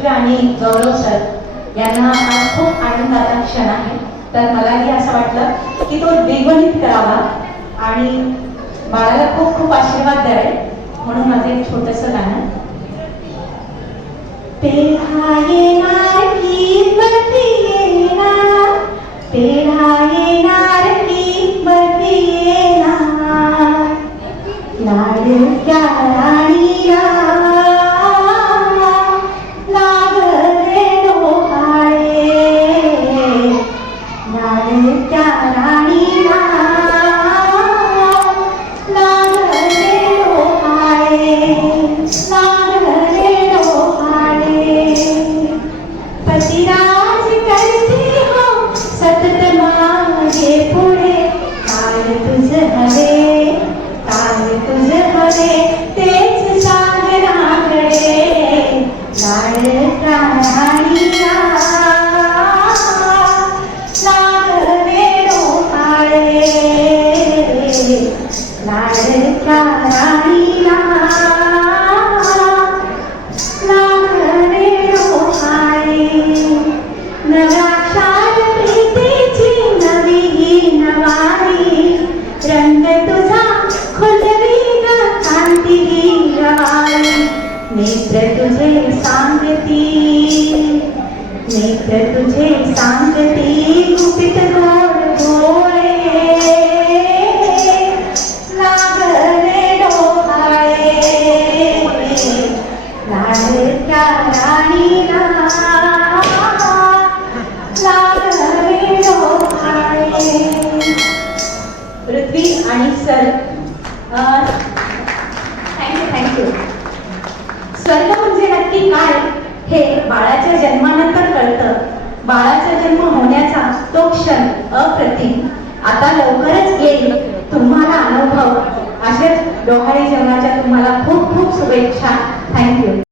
पृथ्वी आणि गौरव सर यांना आज खूप आनंदाचा क्षण आहे. तर मलाही असं वाटलं की तो द्विगुणित करावा आणि बाळाला खूप खूप आशीर्वाद द्यावे म्हणून माझं एक छोटस गाणं. तेरा येणार की येणार तेरा येणार की येणार. लाडक्या ही रवारी नेत्र तुझे सांगती नेत्र तुझे सांगती गुपित गो आणि सर थँक्यू थँक्यू स्वर्ग म्हणजे नक्की काय? हे बाळाच्या जन्मानंतर कळतं. बाळाचा जन्म होण्याचा तो क्षण अप्रतिम. आता लवकरच येईल. तुम्हाला अनुभव. अशाच डोहाळे जेवणाच्या तुम्हाला खूप खूप शुभेच्छा. थँक्यू